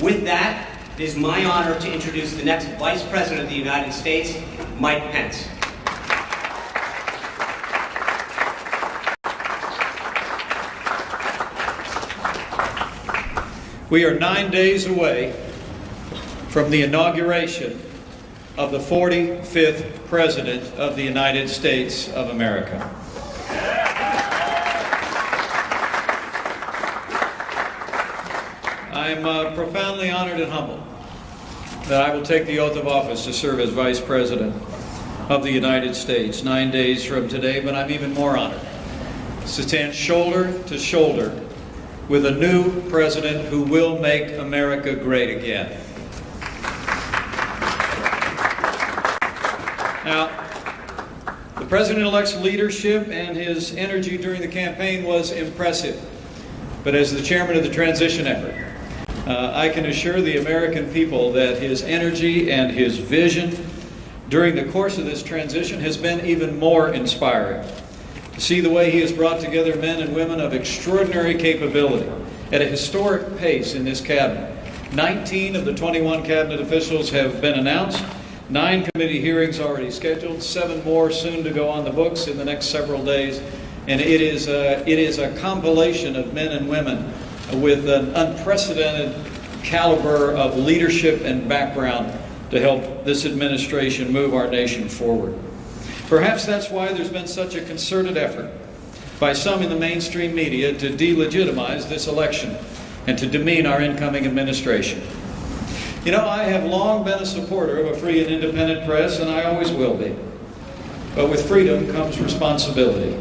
With that, it is my honor to introduce the next Vice President of the United States, Mike Pence. We are 9 days away from the inauguration of the 45th President of the United States of America. I'm profoundly honored and humbled that I will take the oath of office to serve as Vice President of the United States 9 days from today, but I'm even more honored to stand shoulder to shoulder with a new president who will make America great again. Now, the president-elect's leadership and his energy during the campaign was impressive, but as the chairman of the transition effort, I can assure the American people that his energy and his vision during the course of this transition has been even more inspiring. To see the way he has brought together men and women of extraordinary capability at a historic pace in this cabinet. 19 of the 21 cabinet officials have been announced, 9 committee hearings already scheduled, 7 more soon to go on the books in the next several days, and it is a compilation of men and women with an unprecedented caliber of leadership and background to help this administration move our nation forward. Perhaps that's why there's been such a concerted effort by some in the mainstream media to delegitimize this election and to demean our incoming administration. You know, I have long been a supporter of a free and independent press, and I always will be. But with freedom comes responsibility.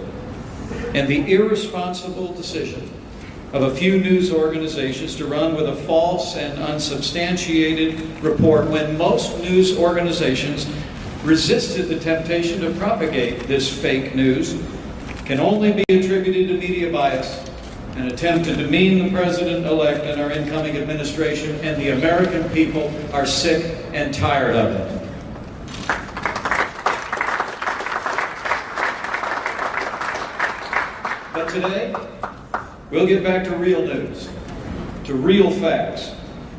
And the irresponsible decision of a few news organizations to run with a false and unsubstantiated report when most news organizations resisted the temptation to propagate this fake news can only be attributed to media bias, an attempt to demean the president-elect and our incoming administration, and the American people are sick and tired of it. But today, we'll get back to real news, to real facts,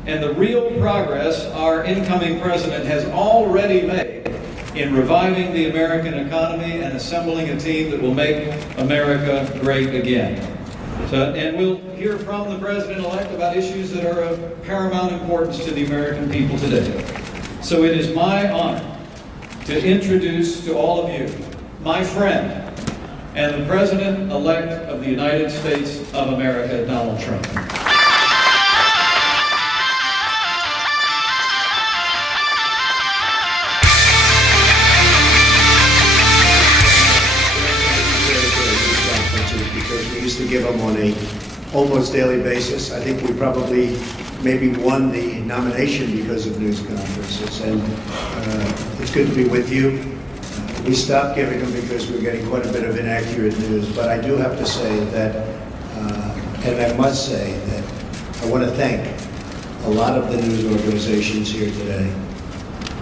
and the real progress our incoming president has already made in reviving the American economy and assembling a team that will make America great again. And we'll hear from the president-elect about issues that are of paramount importance to the American people today. So it is my honor to introduce to all of you my friend and the President-elect of the United States of America, Donald Trump. Because we used to give them on a almost daily basis. I think we probably maybe won the nomination because of news conferences, and it's good to be with you. We stopped giving them because we're getting quite a bit of inaccurate news, but I do have to say that, and I must say that I want to thank a lot of the news organizations here today,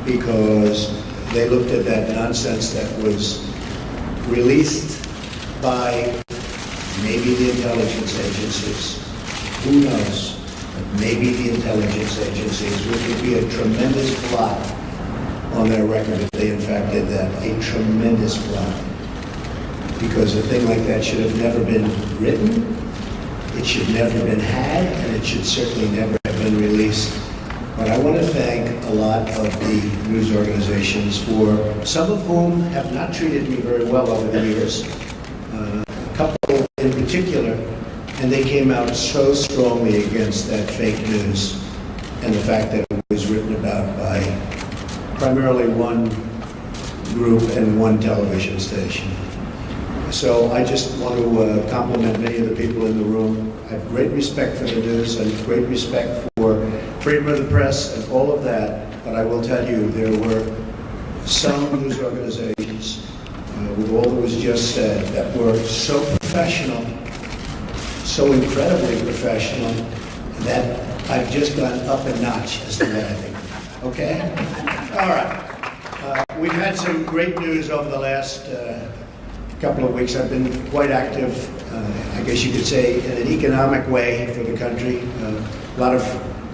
because they looked at that nonsense that was released by maybe the intelligence agencies. Who knows? But maybe the intelligence agencies, which would be a tremendous blot on their record if they in fact did that. A tremendous blot. Because a thing like that should have never been written, it should never have been had, and it should certainly never have been released. But I want to thank a lot of the news organizations, for some of whom have not treated me very well over the years. A couple in particular, and they came out so strongly against that fake news and the fact that it was written about by primarily one group and one television station. So I just want to compliment many of the people in the room. I have great respect for the news and great respect for freedom of the press and all of that, but I will tell you there were some news organizations, with all that was just said, that were so professional, so incredibly professional, that I've just gone up a notch as to what I think. Okay? All right. We've had some great news over the last couple of weeks. I've been quite active, I guess you could say, in an economic way for the country. A lot of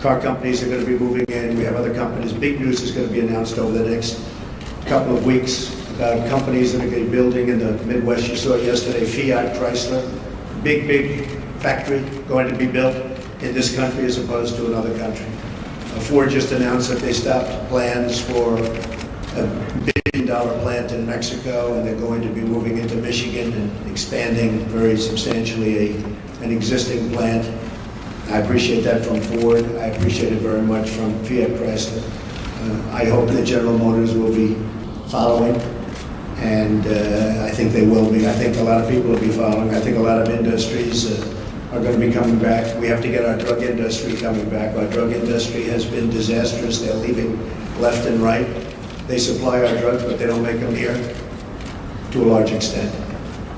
car companies are going to be moving in. We have other companies. Big news is going to be announced over the next couple of weeks about companies that are going to be building in the Midwest. You saw yesterday, Fiat, Chrysler, big factory going to be built in this country as opposed to another country. Ford just announced that they stopped plans for a $1 billion plant in Mexico, and they're going to be moving into Michigan and expanding very substantially an existing plant. I appreciate that from Ford. I appreciate it very much from Fiat Chrysler. I hope that General Motors will be following, and I think they will be. I think a lot of people will be following. I think a lot of industries are going to be coming back. We have to get our drug industry coming back. Our drug industry has been disastrous. They're leaving left and right. They supply our drugs, but they don't make them here to a large extent.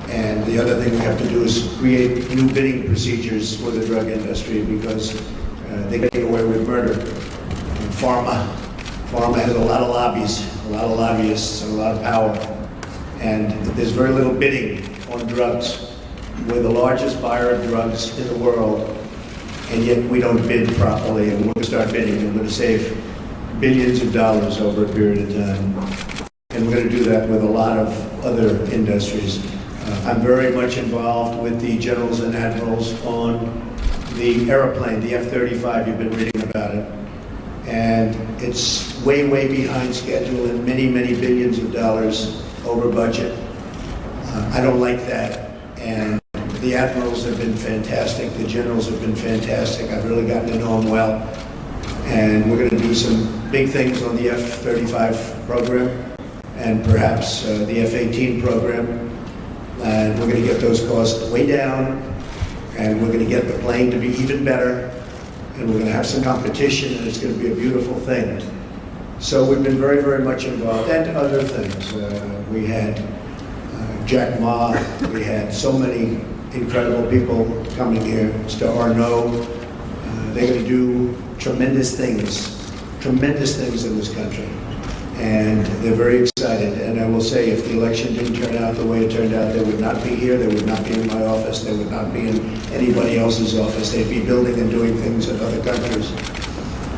And the other thing we have to do is create new bidding procedures for the drug industry, because they get away with murder. And pharma has a lot of lobbies, a lot of lobbyists, and a lot of power. And there's very little bidding on drugs. We're the largest buyer of drugs in the world, and yet we don't bid properly, and we're going to start bidding. We're going to save billions of dollars over a period of time. And we're going to do that with a lot of other industries. I'm very much involved with the generals and admirals on the airplane, the F-35. You've been reading about it. And it's way behind schedule and many billions of dollars over budget. I don't like that. And the admirals have been fantastic. The generals have been fantastic. I've really gotten to know them well. And we're going to do some big things on the F-35 program and perhaps the F-18 program. And we're going to get those costs way down, and we're going to get the plane to be even better, and we're going to have some competition, and it's going to be a beautiful thing. So we've been very much involved, and other things. We had Jack Ma, we had so many incredible people coming here. Mr. Arnaud, they're going to do tremendous things in this country. And they're very excited. And I will say, if the election didn't turn out the way it turned out, they would not be here, they would not be in my office, they would not be in anybody else's office. They'd be building and doing things in other countries.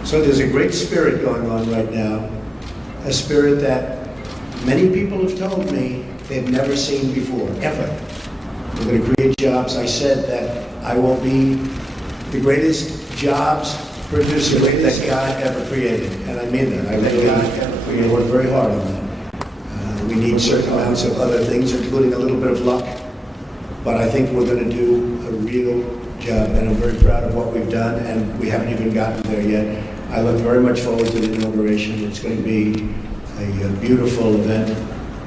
So there's a great spirit going on right now, a spirit that many people have told me they've never seen before, ever. We're going to create jobs. I said that I will be the greatest jobs producer that God ever created, and I mean that. I really work very hard on that. We need certain amounts of other things, including a little bit of luck, but I think we're going to do a real job, and I'm very proud of what we've done, and we haven't even gotten there yet. I look very much forward to the inauguration. It's going to be a beautiful event.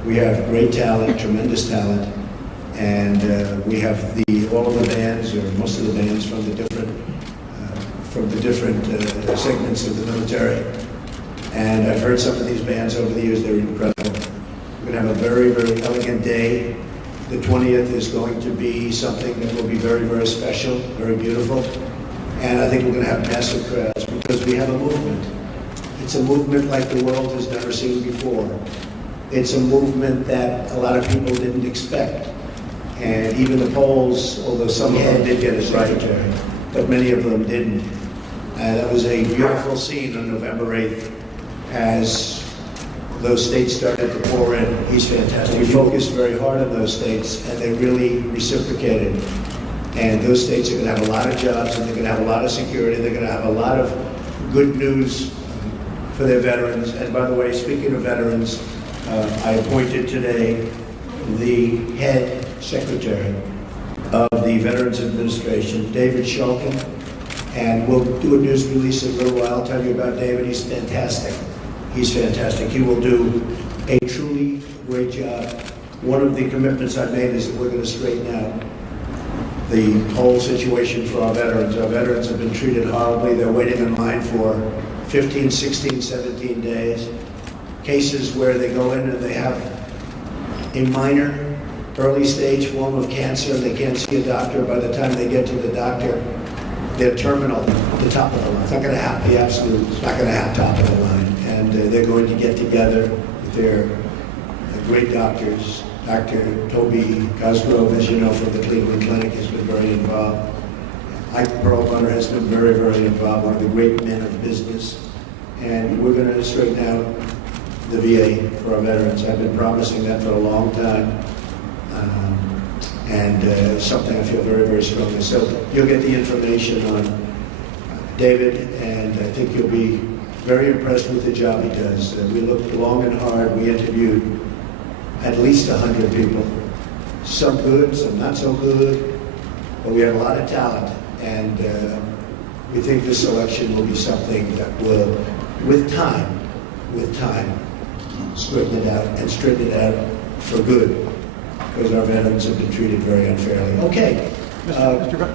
We have great talent, tremendous talent, and we have all of the bands, or most of the bands, from the different segments of the military. And I've heard some of these bands over the years. They're incredible. We're going to have a very elegant day. The 20th is going to be something that will be very special, very beautiful. And I think we're going to have massive crowds because we have a movement. It's a movement like the world has never seen before. It's a movement that a lot of people didn't expect. And even the polls, although some of them did get it right, but many of them didn't. That was a beautiful scene on November 8th as those states started to pour in. He's fantastic. We focused very hard on those states, and they really reciprocated. And those states are going to have a lot of jobs, and they're going to have a lot of security. They're going to have a lot of good news for their veterans. And by the way, speaking of veterans, I appointed today the head secretary of the Veterans Administration, David Shulkin, and we'll do a news release in a little while. I'll tell you about David. He's fantastic. He's fantastic. He will do a truly great job. One of the commitments I've made is that we're going to straighten out the whole situation for our veterans. Our veterans have been treated horribly. They're waiting in line for 15, 16, 17 days. Cases where they go in and they have a minor early stage form of cancer and they can't see a doctor. By the time they get to the doctor, they're terminal at the top of the line. It's not going to happen, the absolute, it's not going to happen top of the line. And they're going to get together with their great doctors. Dr. Toby Cosgrove, as you know, from the Cleveland Clinic, has been very involved. Ike Perlmutter has been very, very involved, one of the great men of business. And we're going to straighten out the VA for our veterans. I've been promising that for a long time. Something I feel very, very strongly. So you'll get the information on David, and I think you'll be very impressed with the job he does. We looked long and hard. We interviewed at least 100 people. Some good, some not so good, but we had a lot of talent. And we think this election will be something that will, with time, straighten it out, and straighten it out for good, because our veterans have been treated very unfairly. Okay.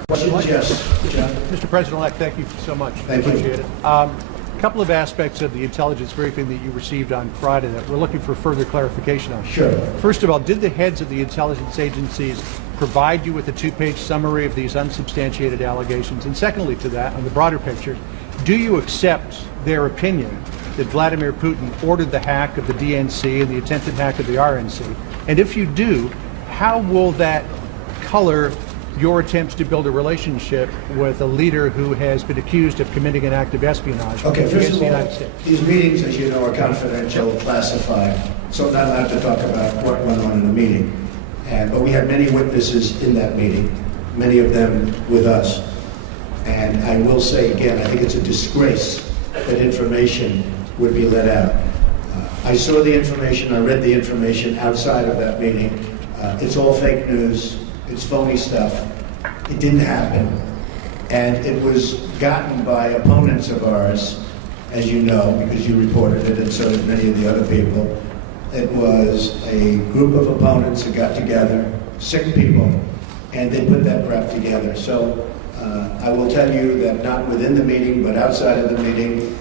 Questions? Yes. John? Mr. President-elect, thank you so much. Thank you. Appreciate it. A couple of aspects of the intelligence briefing that you received on Friday that we're looking for further clarification on. Sure. First of all, did the heads of the intelligence agencies provide you with a two-page summary of these unsubstantiated allegations? And secondly to that, on the broader picture, do you accept their opinion that Vladimir Putin ordered the hack of the DNC and the attempted hack of the RNC? And if you do, how will that color your attempts to build a relationship with a leader who has been accused of committing an act of espionage Okay, first against of the all, United States? these meetings, as you know, are confidential, classified, so I'm not allowed to talk about what went on in the meeting. But we had many witnesses in that meeting, many of them with us. And I will say again, I think it's a disgrace that information would be let out. I saw the information, I read the information outside of that meeting. It's all fake news, it's phony stuff. It didn't happen. And it was gotten by opponents of ours, as you know, because you reported it, and so did many of the other people. It was a group of opponents who got together, sick people, and they put that crap together. So I will tell you that not within the meeting, but outside of the meeting,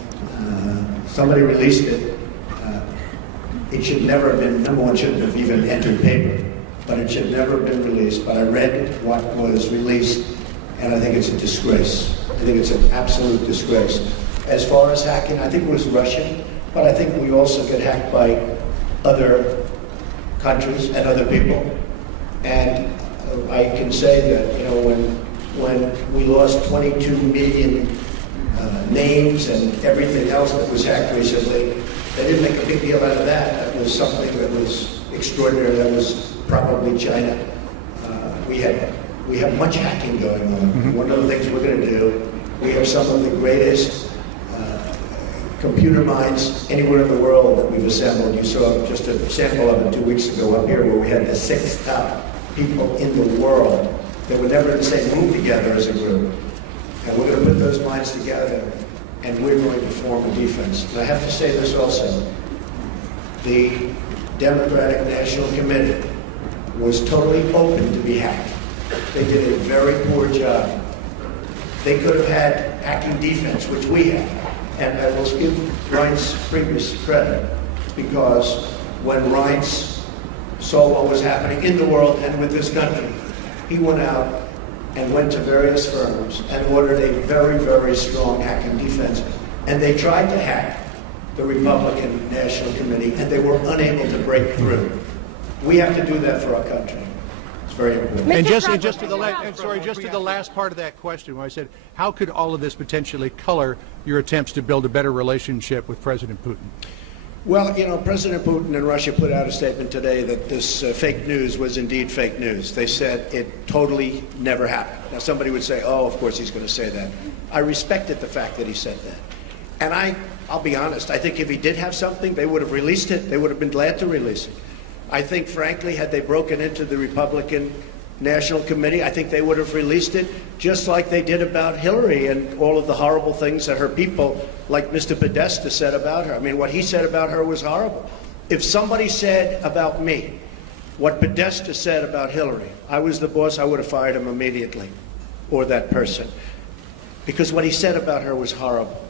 somebody released it. It should never have been, number one, shouldn't have even entered paper, but it should never have been released. But I read what was released, and I think it's a disgrace. I think it's an absolute disgrace. As far as hacking, I think it was Russian, but I think we also get hacked by other countries and other people. And I can say that, you know, when we lost 22 million names and everything else that was hacked recently, they didn't make a big deal out of that. That was something that was extraordinary. That was probably China. We have much hacking going on. Mm-hmm. One of the things we're going to do, we have some of the greatest computer minds anywhere in the world that we've assembled. You saw just a sample of it 2 weeks ago up here, where we had the 6 top people in the world that were never in the same room together as a group. And we're going to put those minds together, and we're going to form a defense. And I have to say this also. The Democratic National Committee was totally open to be hacked. They did a very poor job. They could have had hacking defense, which we have. And I will give Reince Priebus credit, because when Reince saw what was happening in the world and with this country, he went out and went to various firms and ordered a very, very strong hacking defense. And they tried to hack the Republican National Committee, and they were unable to break through. We have to do that for our country. It's very important. And just to the last part of that question, where I said, how could all of this potentially color your attempts to build a better relationship with President Putin? Well, you know, President Putin and Russia put out a statement today that this fake news was indeed fake news. They said it totally never happened. Now, somebody would say, oh, of course he's going to say that. I respected the fact that he said that. And I'll be honest, I think if he did have something, they would have released it. They would have been glad to release it. I think, frankly, had they broken into the Republican National Committee, I think they would have released it, just like they did about Hillary and all of the horrible things that her people, like Mr. Podesta, said about her. I mean, what he said about her was horrible. If somebody said about me what Podesta said about Hillary, I was the boss, I would have fired him immediately, or that person, because what he said about her was horrible.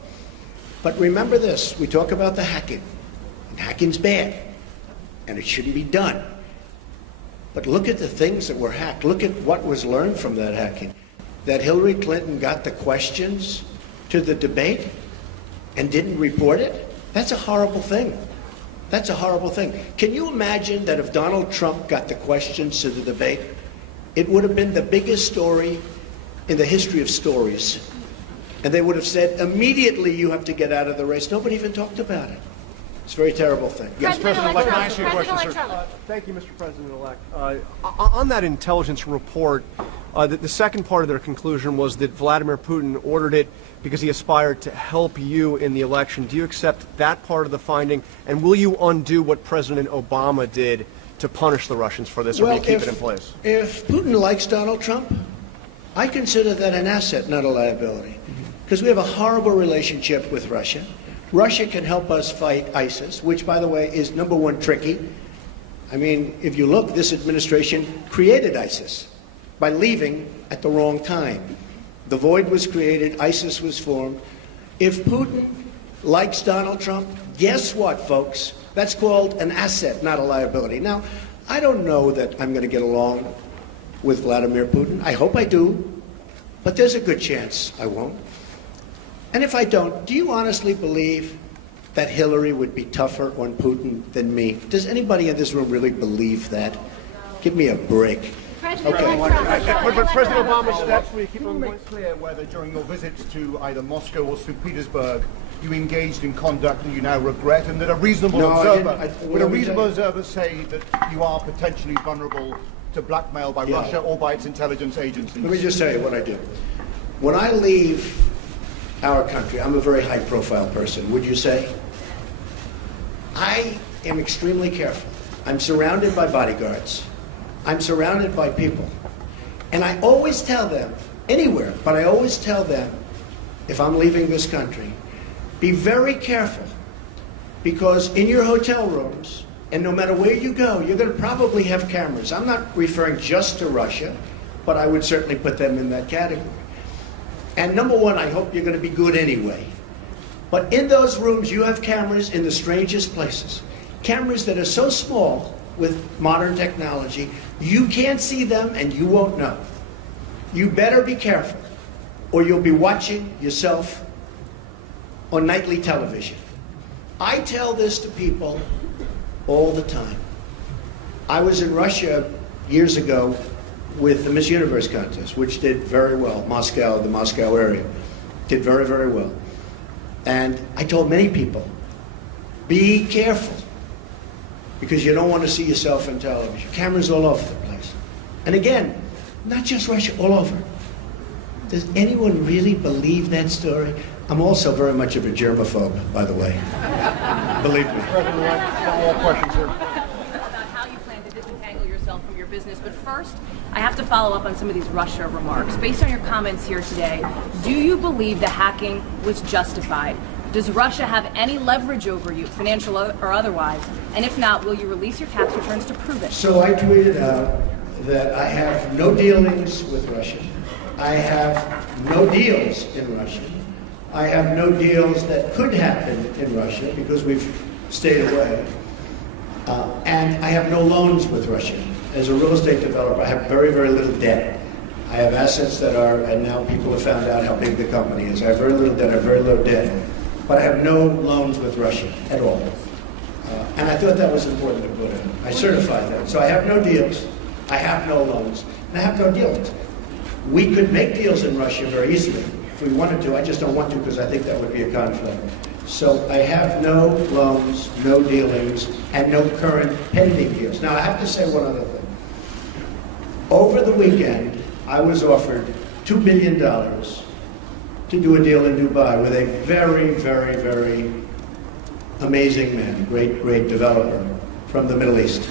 But remember this, we talk about the hacking, and hacking's bad, and it shouldn't be done. But look at the things that were hacked. Look at what was learned from that hacking. That Hillary Clinton got the questions to the debate and didn't report it? That's a horrible thing. That's a horrible thing. Can you imagine that if Donald Trump got the questions to the debate, it would have been the biggest story in the history of stories. And they would have said, immediately you have to get out of the race. Nobody even talked about it. It's a very terrible thing. Yes, President-elect, can I ask you a question, sir? Thank you, Mr. President-elect. On that intelligence report, the second part of their conclusion was that Vladimir Putin ordered it because he aspired to help you in the election. Do you accept that part of the finding? And will you undo what President Obama did to punish the Russians for this, or will you keep it in place? If Putin likes Donald Trump, I consider that an asset, not a liability. Because we have a horrible relationship with Russia. Russia can help us fight ISIS, which, by the way, is number one tricky. I mean, if you look, this administration created ISIS by leaving at the wrong time. The void was created, ISIS was formed. If Putin likes Donald Trump, guess what, folks? That's called an asset, not a liability. Now, I don't know that I'm going to get along with Vladimir Putin. I hope I do, but there's a good chance I won't. And if I don't, do you honestly believe that Hillary would be tougher on Putin than me? Does anybody in this room really believe that? Give me a break. But President Obama's steps, will you keep on make clear whether during your visits to either Moscow or St. Petersburg you engaged in conduct that you now regret, and that a reasonable observer say that you are potentially vulnerable to blackmail by Russia or by its intelligence agencies? Let me just tell you what I do. When I leave our country, I'm a very high-profile person, would you say? I am extremely careful. I'm surrounded by bodyguards. I'm surrounded by people. And I always tell them, anywhere, but I always tell them, if I'm leaving this country, be very careful, because in your hotel rooms, and no matter where you go, you're going to probably have cameras. I'm not referring just to Russia, but I would certainly put them in that category. And number one, I hope you're going to be good anyway. But in those rooms, you have cameras in the strangest places. Cameras that are so small with modern technology, you can't see them and you won't know. You better be careful, or you'll be watching yourself on nightly television. I tell this to people all the time. I was in Russia years ago with the Miss Universe contest, which did very well. Moscow, the Moscow area, did very, very well. And I told many people, be careful, because you don't want to see yourself on television. Cameras all over the place. And again, not just Russia, all over. Does anyone really believe that story? I'm also very much of a germaphobe, by the way. Believe me. One more question, sir. About how you plan to disentangle yourself from your business, but first, I have to follow up on some of these Russia remarks. Based on your comments here today, do you believe the hacking was justified? Does Russia have any leverage over you, financial or otherwise? And if not, will you release your tax returns to prove it? So I tweeted out that I have no dealings with Russia. I have no deals in Russia. I have no deals that could happen in Russia because we've stayed away. And I have no loans with Russia. As a real estate developer, I have very, very little debt. I have assets that are, and now people have found out how big the company is. I have very little debt, I have very low debt. But I have no loans with Russia at all. And I thought that was important to put in. I certified that. So I have no deals, I have no loans, and I have no dealings. We could make deals in Russia very easily if we wanted to. I just don't want to because I think that would be a conflict. So I have no loans, no dealings, and no current pending deals. Now I have to say one other thing. Over the weekend, I was offered $2 billion to do a deal in Dubai with a very, very, very amazing man, great, great developer from the Middle East,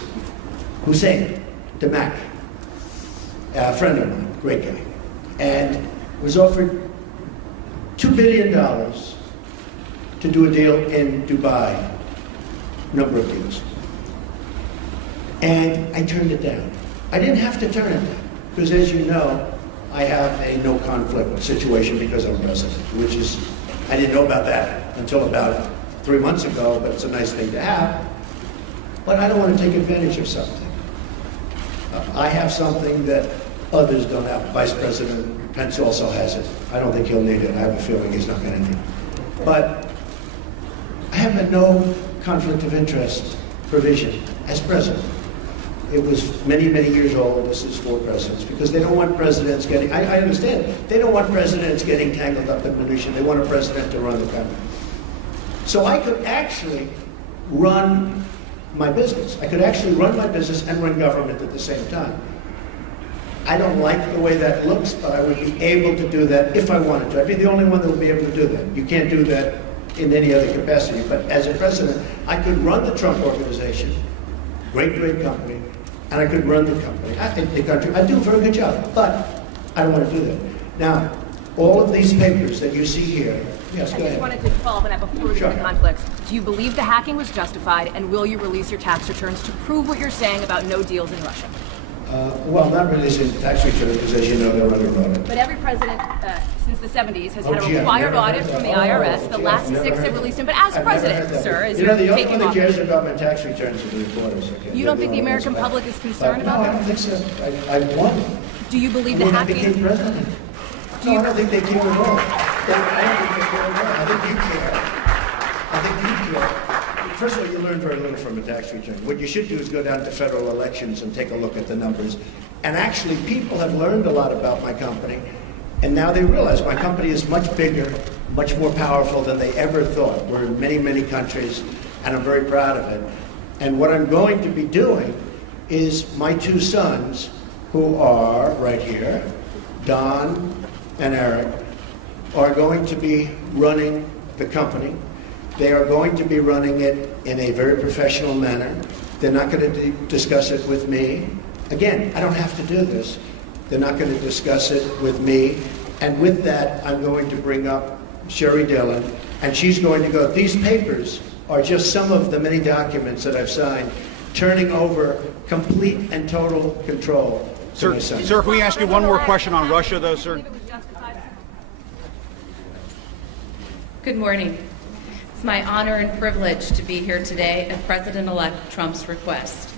Hussein Damak, a friend of mine, great guy, and was offered $2 billion to do a deal in Dubai, number of deals. And I turned it down. I didn't have to turn it down, because as you know, I have a no conflict situation because I'm president, which is, I didn't know about that until about 3 months ago, but it's a nice thing to have. But I don't want to take advantage of something. I have something that others don't have. Vice President Pence also has it. I don't think he'll need it. I have a feeling he's not going to need it. But I have a no conflict of interest provision as president. It was many, many years old. This is for presidents, because they don't want presidents getting, I understand, they don't want presidents getting tangled up in minutia. They want a president to run the country. So I could actually run my business. I could actually run my business and run government at the same time. I don't like the way that looks, but I would be able to do that if I wanted to. I'd be the only one that would be able to do that. You can't do that in any other capacity. But as a president, I could run the Trump Organization, great company, and I could run the company. I think the country, I do a very good job, but I don't want to do that. Now, all of these papers that you see here, yes, go I just ahead. wanted to follow up on that before we get to conflicts. Do you believe the hacking was justified, and will you release your tax returns to prove what you're saying about no deals in Russia? Well, not releasing tax returns, because as you know, they're under audit. But every president since the 70s has had a required audit from the IRS. The last 6 have released him. But as president, sir, as you're the only taking one that cares office, about my tax returns are the reporters. Okay? you don't think the American public is concerned No, about I that? don't think so. I won. Do you believe the When I hacking? became president. No, I don't think they care at all. I don't think they care at all. I think you care. I think you care. First of all, you learn very little from a tax return. What you should do is go down to federal elections and take a look at the numbers. And actually, people have learned a lot about my company, and now they realize my company is much bigger, much more powerful than they ever thought. We're in many, many countries, and I'm very proud of it. And what I'm going to be doing is my 2 sons, who are right here, Don and Eric, are going to be running the company. They are going to be running it in a very professional manner. They're not going to discuss it with me. Again, I don't have to do this. They're not going to discuss it with me. And with that, I'm going to bring up Sherry Dillon, and she's going to go, these papers are just some of the many documents that I've signed, turning over complete and total control to my son. Sir, can we ask you one more question on Russia, though, sir? Good morning. It's my honor and privilege to be here today at President-elect Trump's request.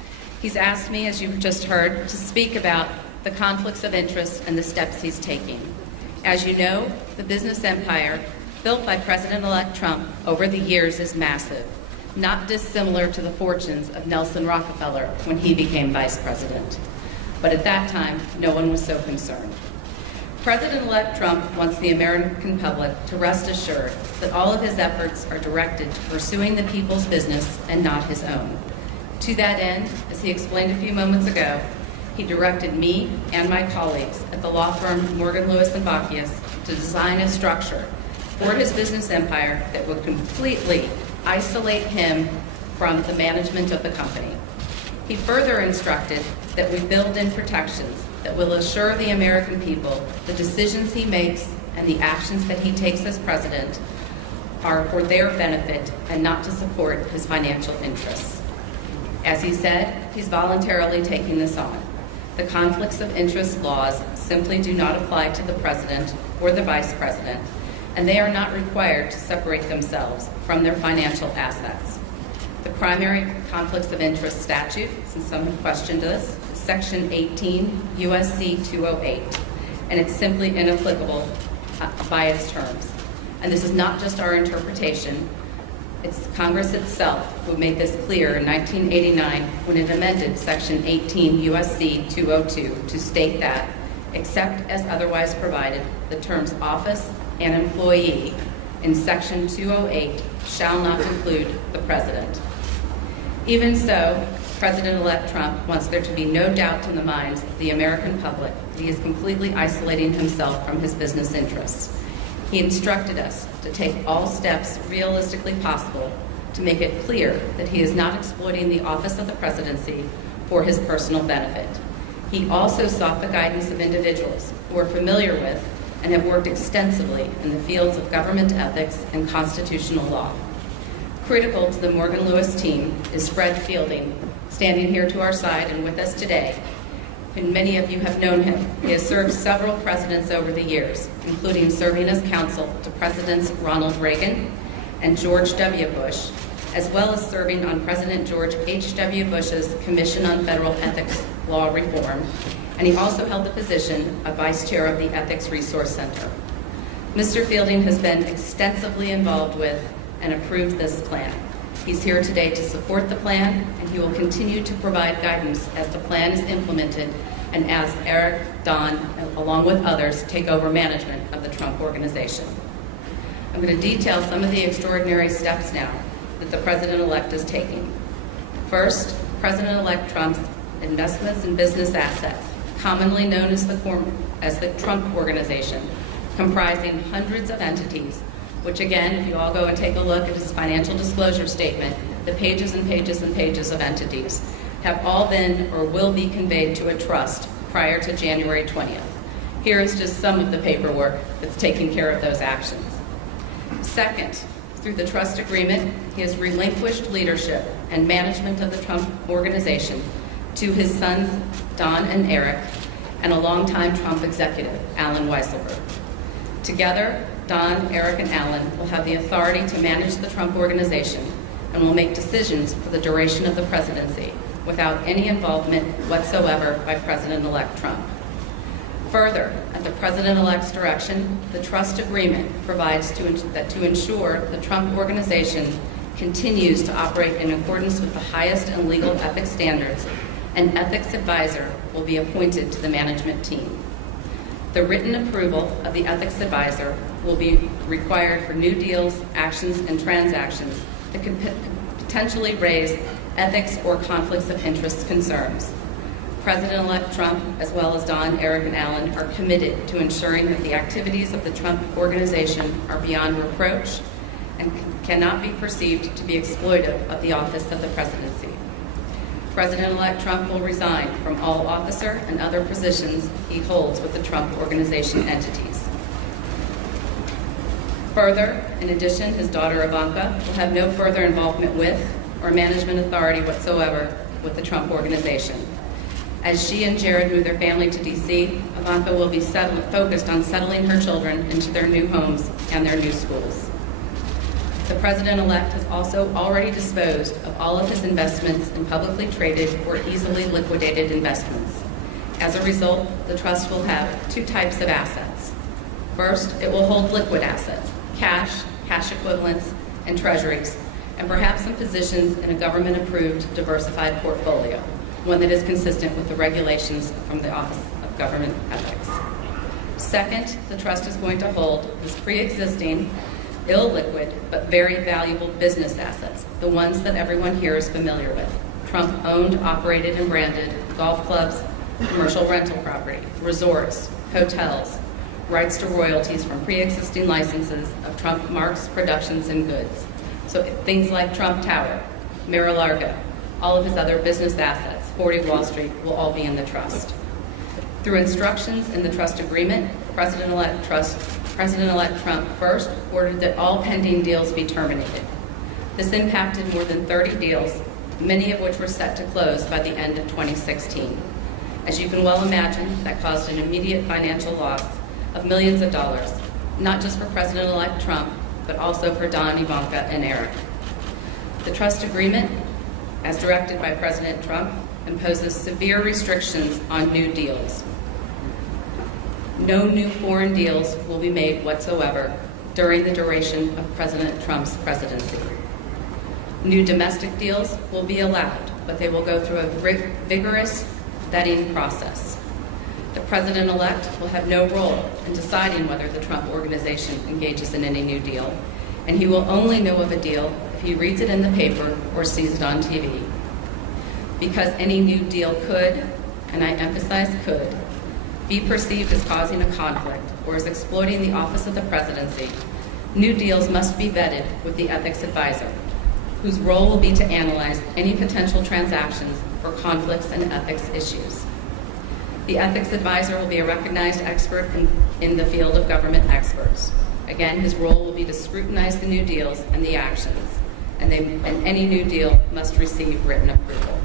He's asked me, as you've just heard, to speak about the conflicts of interest and the steps he's taking. As you know, the business empire built by President-elect Trump over the years is massive, not dissimilar to the fortunes of Nelson Rockefeller when he became vice president. But at that time, no one was so concerned. President-elect Trump wants the American public to rest assured that all of his efforts are directed to pursuing the people's business and not his own. To that end, as he explained a few moments ago, he directed me and my colleagues at the law firm Morgan, Lewis & Bockius to design a structure for his business empire that would completely isolate him from the management of the company. He further instructed that we build in protections that will assure the American people the decisions he makes and the actions that he takes as president are for their benefit and not to support his financial interests. As he said, he's voluntarily taking this on. The conflicts of interest laws simply do not apply to the president or the vice president, and they are not required to separate themselves from their financial assets. The primary conflicts of interest statute, since some have questioned this, is Section 18 U.S.C. 208, and it's simply inapplicable by its terms. And this is not just our interpretation. It's Congress itself who made this clear in 1989 when it amended Section 18 U.S.C. 202 to state that, except as otherwise provided, the terms office and employee in Section 208 shall not include the president. Even so, President-elect Trump wants there to be no doubt in the minds of the American public that he is completely isolating himself from his business interests. He instructed us to take all steps realistically possible to make it clear that he is not exploiting the office of the presidency for his personal benefit. He also sought the guidance of individuals who are familiar with and have worked extensively in the fields of government ethics and constitutional law. Critical to the Morgan Lewis team is Fred Fielding, standing here to our side and with us today. And many of you have known him. He has served several presidents over the years, including serving as counsel to Presidents Ronald Reagan and George W. Bush, as well as serving on President George H.W. Bush's Commission on Federal Ethics Law Reform, and he also held the position of Vice Chair of the Ethics Resource Center. Mr. Fielding has been extensively involved with and approved this plan. He's here today to support the plan, and he will continue to provide guidance as the plan is implemented and as Eric, Don, along with others, take over management of the Trump Organization. I'm going to detail some of the extraordinary steps now that the President-elect is taking. First, President-elect Trump's investments in business assets, commonly known as the Trump Organization, comprising hundreds of entities, which again, if you all go and take a look at his financial disclosure statement, the pages and pages and pages of entities have all been or will be conveyed to a trust prior to January 20th. Here is just some of the paperwork that's taking care of those actions. Second, through the trust agreement, he has relinquished leadership and management of the Trump Organization to his sons, Don and Eric, and a longtime Trump executive, Alan Weisselberg. Together, Don, Eric, and Alan will have the authority to manage the Trump Organization and will make decisions for the duration of the presidency without any involvement whatsoever by President-elect Trump. Further, at the President-elect's direction, the trust agreement provides to ensure the Trump Organization continues to operate in accordance with the highest and legal ethics standards. An ethics advisor will be appointed to the management team. The written approval of the ethics advisor will be required for new deals, actions, and transactions that could potentially raise ethics or conflicts of interest concerns. President-elect Trump, as well as Don, Eric, and Alan, are committed to ensuring that the activities of the Trump Organization are beyond reproach and cannot be perceived to be exploitive of the office of the presidency. President-elect Trump will resign from all officer and other positions he holds with the Trump Organization entities. Further, in addition, his daughter Ivanka will have no further involvement with or management authority whatsoever with the Trump Organization. As she and Jared move their family to D.C., Ivanka will be focused on settling her children into their new homes and their new schools. The President-elect has also already disposed of all of his investments in publicly traded or easily liquidated investments. As a result, the trust will have two types of assets. First, it will hold liquid assets, cash, cash equivalents, and treasuries, and perhaps some positions in a government-approved diversified portfolio, one that is consistent with the regulations from the Office of Government Ethics. Second, the trust is going to hold this pre-existing, illiquid, but very valuable business assets, the ones that everyone here is familiar with. Trump-owned, operated, and branded golf clubs, commercial rental property, resorts, hotels, rights to royalties from pre-existing licenses of Trump marks, productions, and goods. So things like Trump Tower, Mar-a-Lago, all of his other business assets, 40 Wall Street, will all be in the trust. Through instructions in the trust agreement, President-elect Trump first ordered that all pending deals be terminated. This impacted more than 30 deals, many of which were set to close by the end of 2016. As you can well imagine, that caused an immediate financial loss of millions of dollars, not just for President-elect Trump, but also for Don, Ivanka, and Eric. The trust agreement, as directed by President Trump, imposes severe restrictions on new deals. No new foreign deals will be made whatsoever during the duration of President Trump's presidency. New domestic deals will be allowed, but they will go through a vigorous vetting process. The President-elect will have no role in deciding whether the Trump Organization engages in any new deal, and he will only know of a deal if he reads it in the paper or sees it on TV. Because any new deal could, and I emphasize could, be perceived as causing a conflict or as exploiting the office of the presidency, new deals must be vetted with the ethics advisor, whose role will be to analyze any potential transactions or conflicts and ethics issues. The ethics advisor will be a recognized expert in the field of government experts. Again, his role will be to scrutinize the new deals and the actions, and any new deal must receive written approval.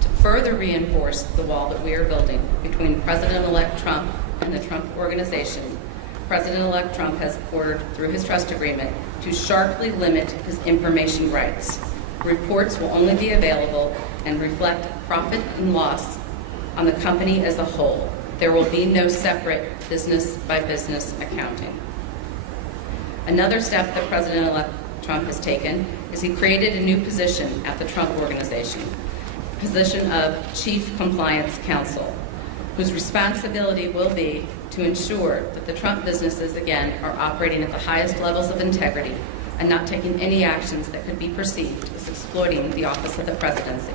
To further reinforce the wall that we are building between President-elect Trump and the Trump Organization, President-elect Trump has ordered, through his trust agreement, to sharply limit his information rights. Reports will only be available and reflect profit and loss on the company as a whole. There will be no separate business-by-business accounting. Another step that President-elect Trump has taken is he created a new position at the Trump Organization, the position of Chief Compliance Counsel, whose responsibility will be to ensure that the Trump businesses, again, are operating at the highest levels of integrity and not taking any actions that could be perceived as exploiting the office of the presidency.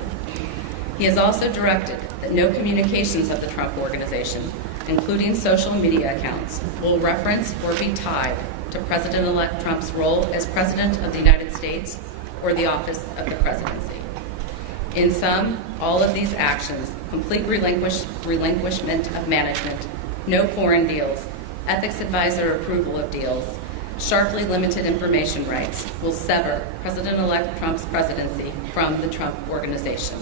He has also directed that no communications of the Trump Organization, including social media accounts, will reference or be tied to President-elect Trump's role as President of the United States or the office of the presidency. In sum, all of these actions, complete relinquishment of management, no foreign deals, ethics advisor approval of deals, sharply limited information rights, will sever President-elect Trump's presidency from the Trump Organization.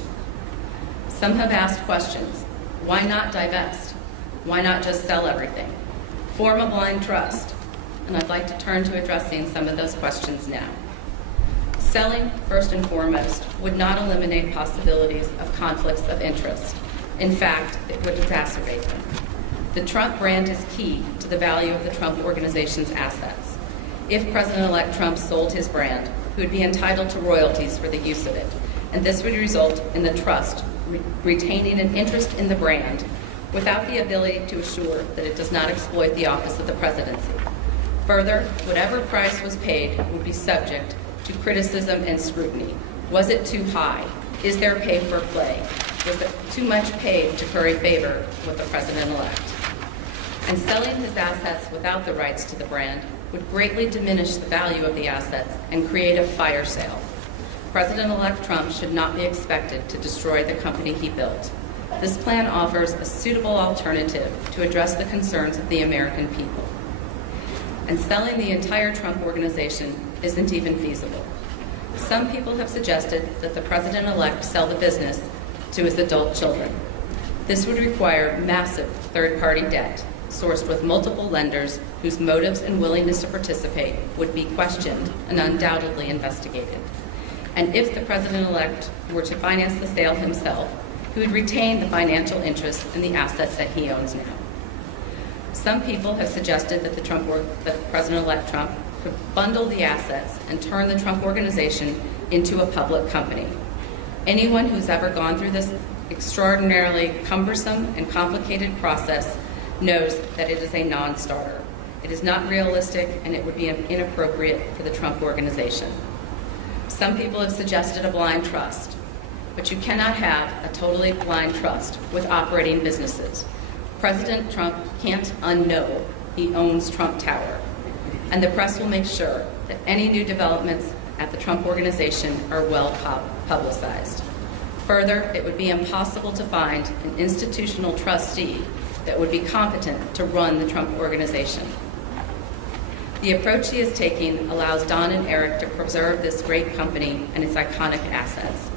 Some have asked questions. Why not divest? Why not just sell everything? Form a blind trust. And I'd like to turn to addressing some of those questions now. Selling, first and foremost, would not eliminate possibilities of conflicts of interest. In fact, it would exacerbate them. The Trump brand is key to the value of the Trump Organization's assets. If President-elect Trump sold his brand, he would be entitled to royalties for the use of it, and this would result in the trust retaining an interest in the brand without the ability to assure that it does not exploit the office of the presidency. Further, whatever price was paid would be subject to criticism and scrutiny. Was it too high? Is there pay for play? Was it too much paid to curry favor with the president-elect? And selling his assets without the rights to the brand would greatly diminish the value of the assets and create a fire sale. President-elect Trump should not be expected to destroy the company he built. This plan offers a suitable alternative to address the concerns of the American people. And selling the entire Trump Organization isn't even feasible. Some people have suggested that the president-elect sell the business to his adult children. This would require massive third-party debt sourced with multiple lenders whose motives and willingness to participate would be questioned and undoubtedly investigated. And if the president-elect were to finance the sale himself, he would retain the financial interest in the assets that he owns now. Some people have suggested that the President-elect Trump could bundle the assets and turn the Trump Organization into a public company. Anyone who's ever gone through this extraordinarily cumbersome and complicated process knows that it is a non-starter. It is not realistic, and it would be inappropriate for the Trump Organization. Some people have suggested a blind trust, but you cannot have a totally blind trust with operating businesses. President Trump can't unknow he owns Trump Tower, and the press will make sure that any new developments at the Trump Organization are well publicized. Further, it would be impossible to find an institutional trustee that would be competent to run the Trump Organization. The approach he is taking allows Don and Eric to preserve this great company and its iconic assets.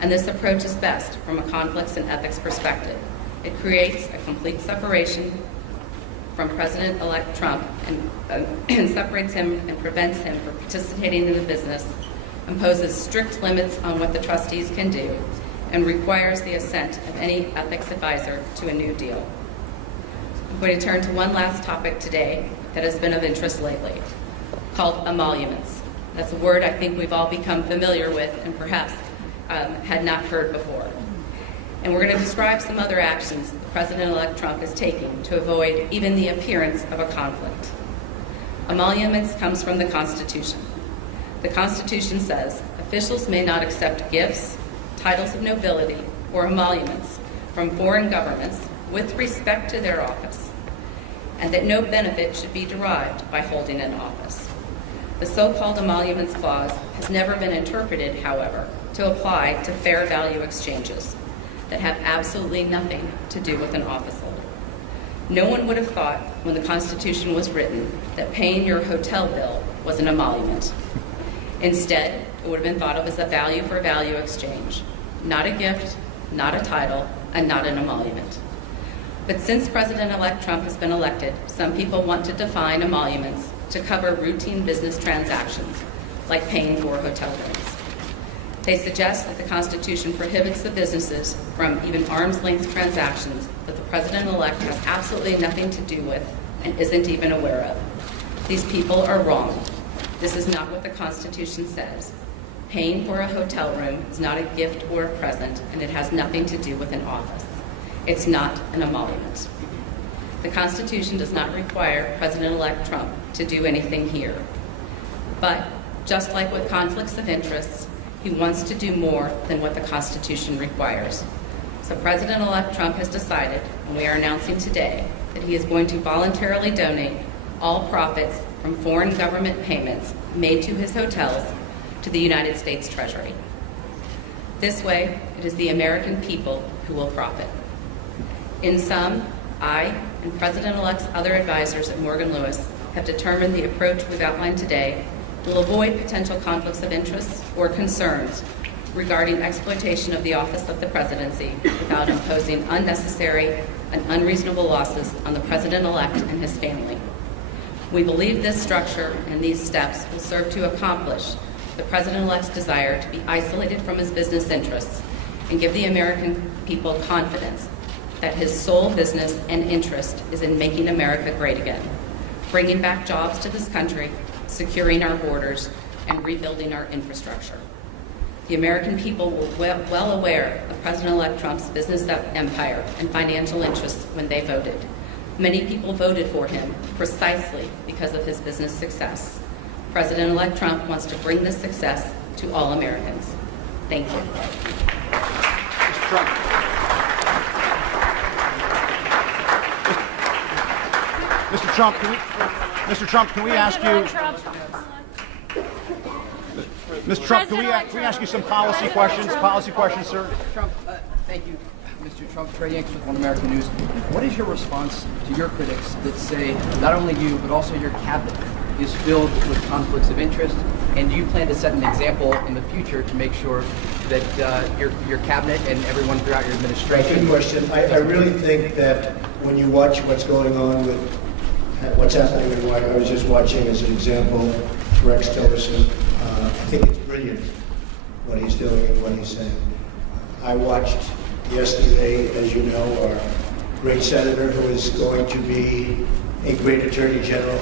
And this approach is best from a conflicts and ethics perspective. It creates a complete separation from President-elect Trump and separates him and prevents him from participating in the business, imposes strict limits on what the trustees can do, and requires the assent of any ethics advisor to a new deal. I'm going to turn to one last topic today that has been of interest lately, called emoluments. That's a word I think we've all become familiar with and perhaps had not heard before. And we're going to describe some other actions President-elect Trump is taking to avoid even the appearance of a conflict. Emoluments comes from the Constitution. The Constitution says officials may not accept gifts, titles of nobility, or emoluments from foreign governments with respect to their office, and that no benefit should be derived by holding an office. The so-called emoluments clause has never been interpreted, however, to apply to fair value exchanges that have absolutely nothing to do with an office holder. No one would have thought when the Constitution was written that paying your hotel bill was an emolument. Instead, it would have been thought of as a value for value exchange, not a gift, not a title, and not an emolument. But since President-elect Trump has been elected, some people want to define emoluments to cover routine business transactions, like paying for hotel rooms. They suggest that the Constitution prohibits the businesses from even arm's-length transactions that the President-elect has absolutely nothing to do with and isn't even aware of. These people are wrong. This is not what the Constitution says. Paying for a hotel room is not a gift or a present, and it has nothing to do with an office. It's not an emolument. The Constitution does not require President-elect Trump to do anything here. But just like with conflicts of interest, he wants to do more than what the Constitution requires. So President-elect Trump has decided, and we are announcing today, that he is going to voluntarily donate all profits from foreign government payments made to his hotels to the United States Treasury. This way, it is the American people who will profit. In sum, I and President-elect's other advisors at Morgan Lewis have determined the approach we've outlined today will avoid potential conflicts of interest or concerns regarding exploitation of the office of the presidency without imposing unnecessary and unreasonable losses on the President-elect and his family. We believe this structure and these steps will serve to accomplish the President-elect's desire to be isolated from his business interests and give the American people confidence that his sole business and interest is in making America great again, bringing back jobs to this country, securing our borders, and rebuilding our infrastructure. The American people were well aware of President-elect Trump's business empire and financial interests when they voted. Many people voted for him precisely because of his business success. President-elect Trump wants to bring this success to all Americans. Thank you. Mr. Trump. Mr. Trump, can we ask you? Mr. Trump, can we ask you some policy questions? Policy questions, sir. Trump, thank you, Mr. Trump. Trey Yanks with One American News. What is your response to your critics that say not only you but also your cabinet is filled with conflicts of interest, and do you plan to set an example in the future to make sure that your cabinet and everyone throughout your administration? Good question. I really think that when you watch what's going on with what's happening in Washington, I was just watching as an example Rex Tillerson. I think it's brilliant what he's doing and what he's saying. I watched yesterday, as you know, our great senator who is going to be a great attorney general,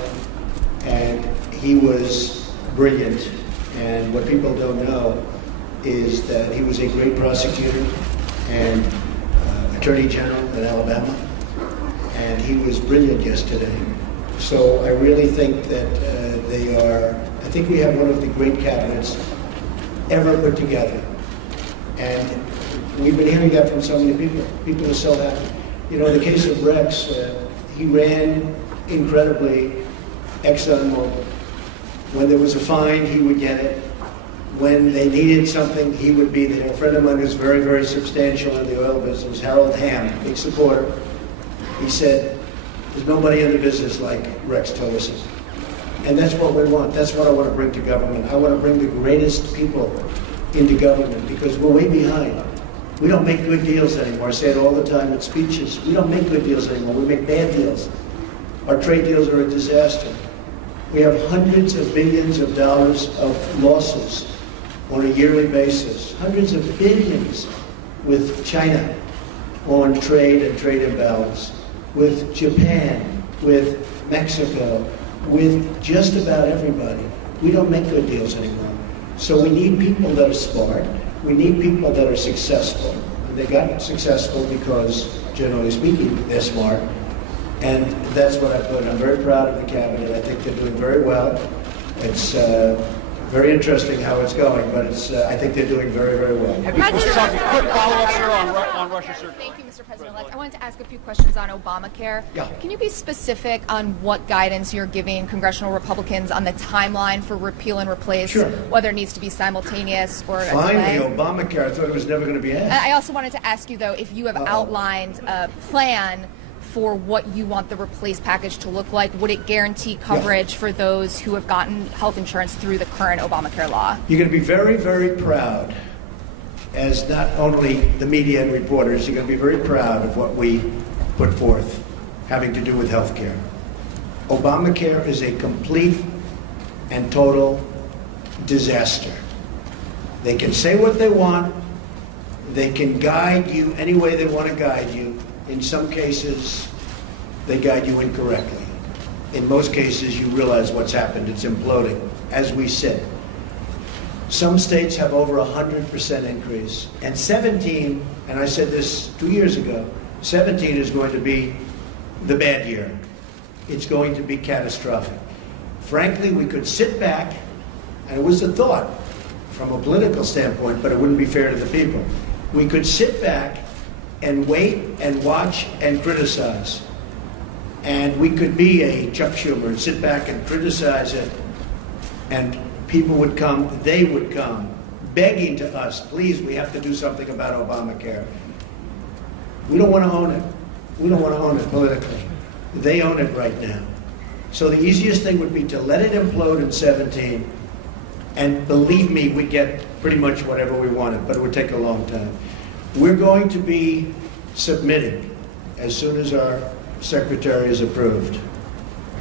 and he was brilliant. And what people don't know is that he was a great prosecutor and attorney general in Alabama, and he was brilliant yesterday. So I really think that I think we have one of the great cabinets ever put together. And we've been hearing that from so many people. People are so happy. You know, in the case of Rex, he ran incredibly ExxonMobil. When there was a fine, he would get it. When they needed something, he would be there. A friend of mine who's very, very substantial in the oil business, Harold Hamm, big supporter, he said, there's nobody in the business like Rex Tillerson. And that's what we want. That's what I want to bring to government. I want to bring the greatest people into government because we're way behind. We don't make good deals anymore. I say it all the time in speeches. We don't make good deals anymore. We make bad deals. Our trade deals are a disaster. We have hundreds of billions of dollars of losses on a yearly basis. Hundreds of billions with China on trade and trade imbalance, with Japan, with Mexico, with just about everybody. We don't make good deals anymore. So we need people that are smart. We need people that are successful. And they got successful because, generally speaking, they're smart. And that's what I put. I'm very proud of the cabinet. I think they're doing very well. It's very interesting how it's going, but I think they're doing very, very well. Mr. Trump, quick follow-up, sir, on Russia, sir. Thank you, Mr. President-elect. I wanted to ask a few questions on Obamacare. Yeah. Can you be specific on what guidance you're giving congressional Republicans on the timeline for repeal and replace, Sure. whether it needs to be simultaneous or a Finally, delay? Obamacare. I thought it was never going to be asked. I also wanted to ask you, though, if you have outlined a plan for what you want the replace package to look like. Would it guarantee coverage for those who have gotten health insurance through the current Obamacare law? You're going to be very, very proud, as not only the media and reporters, you're going to be very proud of what we put forth having to do with health care. Obamacare is a complete and total disaster. They can say what they want. They can guide you any way they want to guide you. In some cases, they guide you incorrectly. In most cases, you realize what's happened. It's imploding. as we sit. Some states have over 100% increase. And 17, and I said this 2 years ago, 17 is going to be the bad year. It's going to be catastrophic. Frankly, we could sit back, and it was a thought from a political standpoint, but it wouldn't be fair to the people. We could sit back and wait and watch and criticize. And we could be a Chuck Schumer and sit back and criticize it, and people would come, they would come, begging to us, please, we have to do something about Obamacare. We don't want to own it. We don't want to own it politically. They own it right now. So the easiest thing would be to let it implode in 17, and believe me, we'd get pretty much whatever we wanted, but it would take a long time. We're going to be submitting, as soon as our secretary is approved,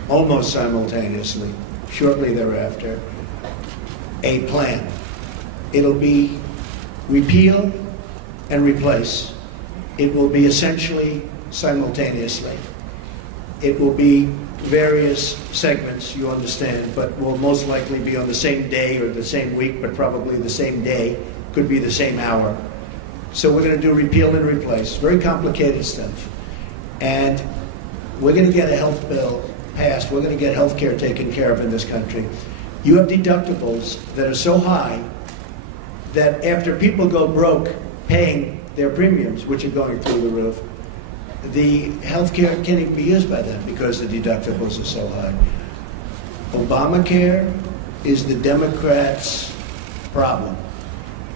almost simultaneously, shortly thereafter, a plan. It'll be repeal and replace. It will be essentially simultaneously. It will be various segments, you understand, but will most likely be on the same day or the same week, but probably the same day, could be the same hour. So we're going to do repeal and replace, very complicated stuff. And we're going to get a health bill passed. We're going to get health care taken care of in this country. You have deductibles that are so high that after people go broke paying their premiums, which are going through the roof, the health care can't even be used by them because the deductibles are so high. Obamacare is the Democrats' problem.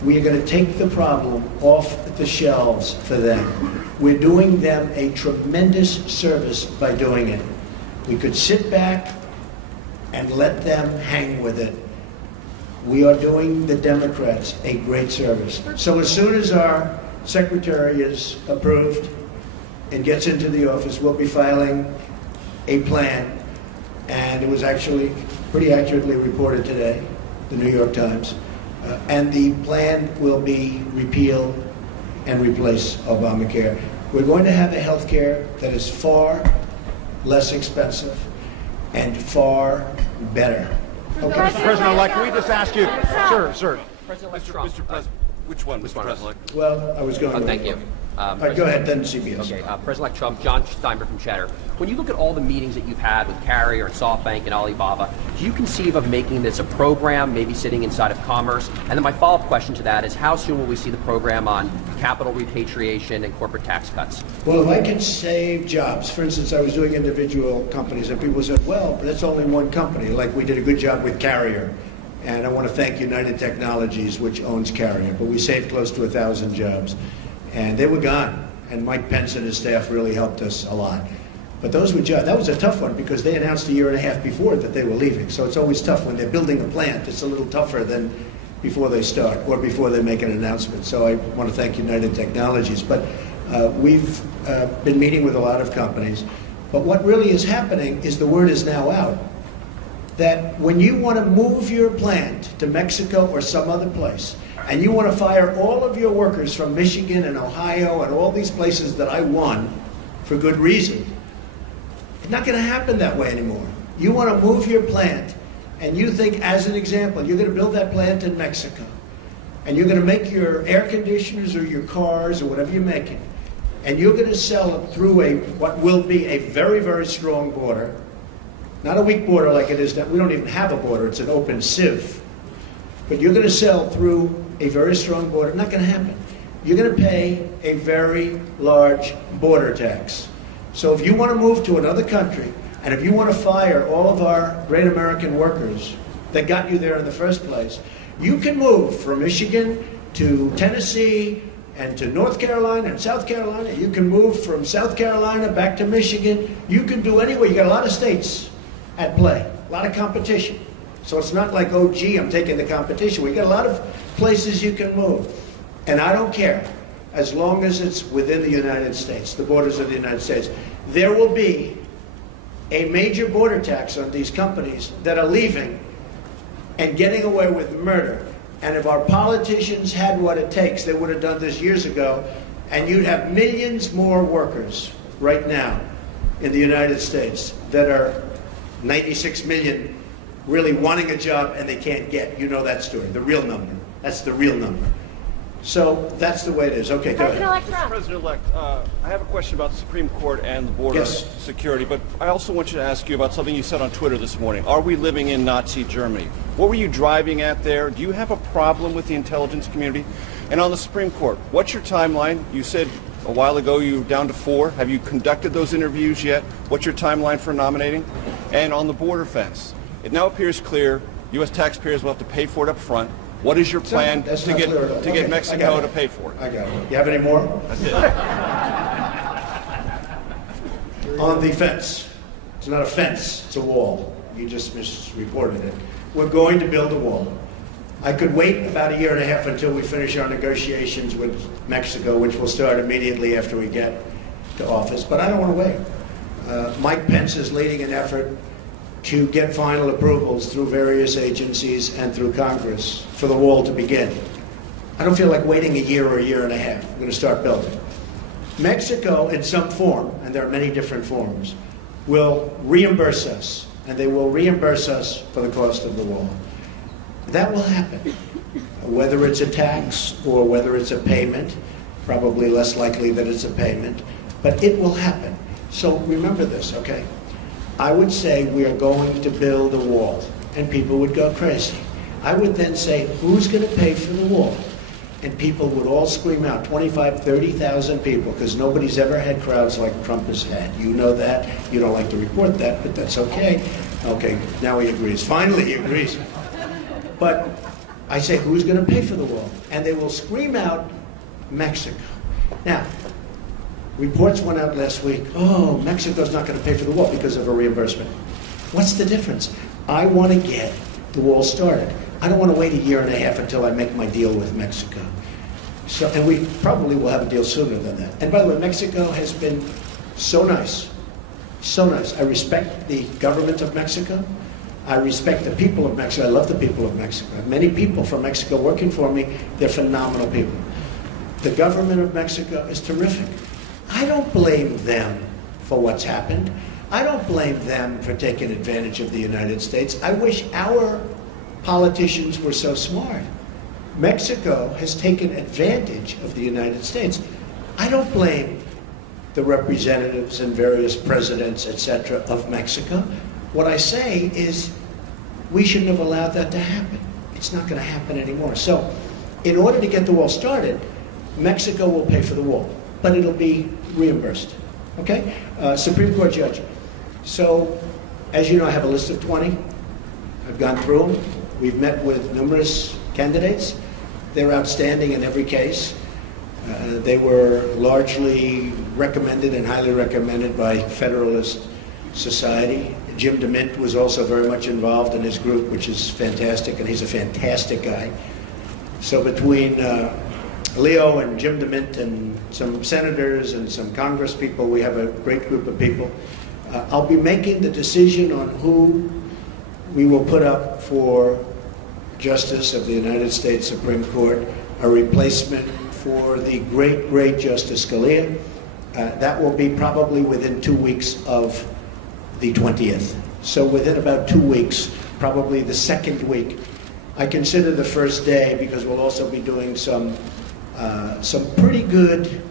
We are going to take the problem off the shelves for them. We're doing them a tremendous service by doing it. We could sit back and let them hang with it. We are doing the Democrats a great service. So as soon as our secretary is approved and gets into the office, we'll be filing a plan. And it was actually pretty accurately reported today, the New York Times. And the plan will be repeal and replace Obamacare. We're going to have a health care that is far less expensive and far better. Okay. Mr. President-elect, can we just ask you, sir. President-elect Trump. Mr. President, which one, Mr. President? Well, I was going. Thank you. Go ahead, then CBS. Okay, President-elect Trump, John Steinberg from Cheddar. When you look at all the meetings that you've had with Carrier and SoftBank and Alibaba, do you conceive of making this a program, maybe sitting inside of Commerce? And then my follow-up question to that is, how soon will we see the program on capital repatriation and corporate tax cuts? Well, if I can save jobs, for instance, I was doing individual companies, and people said, well, but that's only one company. Like we did a good job with Carrier. And I want to thank United Technologies, which owns Carrier. But we saved close to 1,000 jobs. And they were gone. And Mike Pence and his staff really helped us a lot. But those were jobs. That was a tough one because they announced a year and a half before that they were leaving. So it's always tough when they're building a plant. It's a little tougher than before they start or before they make an announcement. So I want to thank United Technologies. But we've been meeting with a lot of companies. But what really is happening is the word is now out that when you want to move your plant to Mexico or some other place, and you want to fire all of your workers from Michigan and Ohio and all these places that I won for good reason, it's not going to happen that way anymore. You want to move your plant, and you think, as an example, you're going to build that plant in Mexico, and you're going to make your air conditioners or your cars or whatever you're making, and you're going to sell it through what will be a very, very strong border, not a weak border like it is now. We don't even have a border. It's an open sieve. But you're going to sell through a very strong border. Not going to happen. You're going to pay a very large border tax. So if you want to move to another country, and if you want to fire all of our great American workers that got you there in the first place, you can move from Michigan to Tennessee and to North Carolina and South Carolina. You can move from South Carolina back to Michigan. You can do anywhere. You got a lot of states at play, a lot of competition. So it's not like, oh, gee, I'm taking the competition. We got a lot of places you can move. And I don't care, as long as it's within the United States, the borders of the United States. There will be a major border tax on these companies that are leaving and getting away with murder. And if our politicians had what it takes, they would have done this years ago, and you'd have millions more workers right now in the United States that are 96 million really wanting a job and they can't get. You know that story, the real number. That's the real number. So that's the way it is. Okay, go ahead. Mr. President-elect, I have a question about the Supreme Court and the border security, but I also want you to ask you about something you said on Twitter this morning. Are we living in Nazi Germany? What were you driving at there? Do you have a problem with the intelligence community? And on the Supreme Court, what's your timeline? You said a while ago you were down to 4. Have you conducted those interviews yet? What's your timeline for nominating? And on the border fence, it now appears clear U.S. taxpayers will have to pay for it up front. What is your plan to get Mexico to pay for it? I got it. You have any more? That's it. On the fence. It's not a fence, it's a wall. You just misreported it. We're going to build a wall. I could wait about a year and a half until we finish our negotiations with Mexico, which will start immediately after we get to office, but I don't want to wait. Mike Pence is leading an effort to get final approvals through various agencies and through Congress for the wall to begin. I don't feel like waiting a year or a year and a half. We're going to start building. Mexico, in some form, and there are many different forms, will reimburse us, and they will reimburse us for the cost of the wall. That will happen. Whether it's a tax or whether it's a payment, probably less likely that it's a payment, but it will happen. So remember this, okay? I would say we are going to build a wall, and people would go crazy. I would then say, who's going to pay for the wall? And people would all scream out, 25, 30,000 people, because nobody's ever had crowds like Trump has had. You know that. You don't like to report that, but that's okay. Okay, now he agrees. Finally, he agrees. But I say, who's going to pay for the wall? And they will scream out, Mexico. Now, reports went out last week, oh, Mexico's not going to pay for the wall because of a reimbursement. What's the difference? I want to get the wall started. I don't want to wait a year and a half until I make my deal with Mexico. So, and we probably will have a deal sooner than that. And by the way, Mexico has been so nice, so nice. I respect the government of Mexico. I respect the people of Mexico. I love the people of Mexico. I have many people from Mexico working for me. They're phenomenal people. The government of Mexico is terrific. I don't blame them for what's happened. I don't blame them for taking advantage of the United States. I wish our politicians were so smart. Mexico has taken advantage of the United States. I don't blame the representatives and various presidents, etc., of Mexico. What I say is we shouldn't have allowed that to happen. It's not going to happen anymore. So in order to get the wall started, Mexico will pay for the wall, but it'll be reimbursed. Okay? Supreme Court judge. So, as you know, I have a list of 20. I've gone through them. We've met with numerous candidates. They're outstanding in every case. They were largely recommended and highly recommended by Federalist Society. Jim DeMint was also very much involved in his group, which is fantastic, and he's a fantastic guy. So between Leo and Jim DeMint and some senators and some Congress people, we have a great group of people. I'll be making the decision on who we will put up for Justice of the United States Supreme Court, a replacement for the great, great Justice Scalia. That will be probably within 2 weeks of the 20th. So within about 2 weeks, probably the second week. I consider the first day because we'll also be doing some pretty good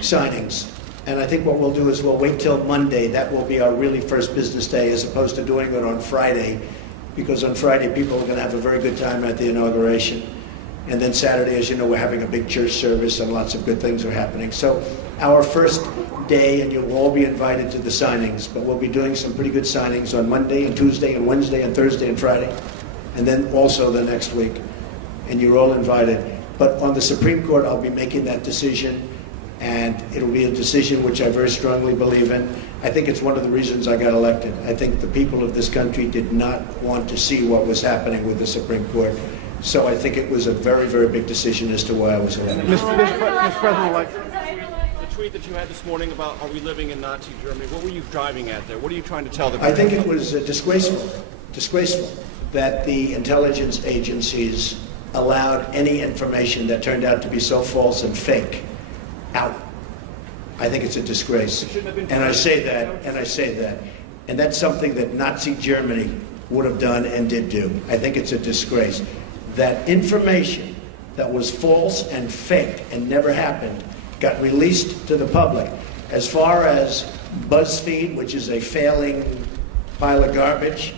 signings. And I think what we'll do is we'll wait till Monday. That will be our really first business day as opposed to doing it on Friday, because on Friday people are going to have a very good time at the inauguration. And then Saturday, as you know, we're having a big church service and lots of good things are happening. So our first day, and you'll all be invited to the signings, but we'll be doing some pretty good signings on Monday and Tuesday and Wednesday and Thursday and Friday, and then also the next week. And you're all invited. But on the Supreme Court, I'll be making that decision, and it'll be a decision which I very strongly believe in. I think it's one of the reasons I got elected. I think the people of this country did not want to see what was happening with the Supreme Court. So I think it was a very, very big decision as to why I was elected. Mr. President-elect. The tweet that you had this morning about are we living in Nazi Germany, what were you driving at there? What are you trying to tell the country? I think it was disgraceful that the intelligence agencies allowed any information that turned out to be so false and fake out. I think it's a disgrace. And I say that, and that's something that Nazi Germany would have done and did do. I think it's a disgrace. That information that was false and fake and never happened got released to the public. As far as BuzzFeed, which is a failing pile of garbage,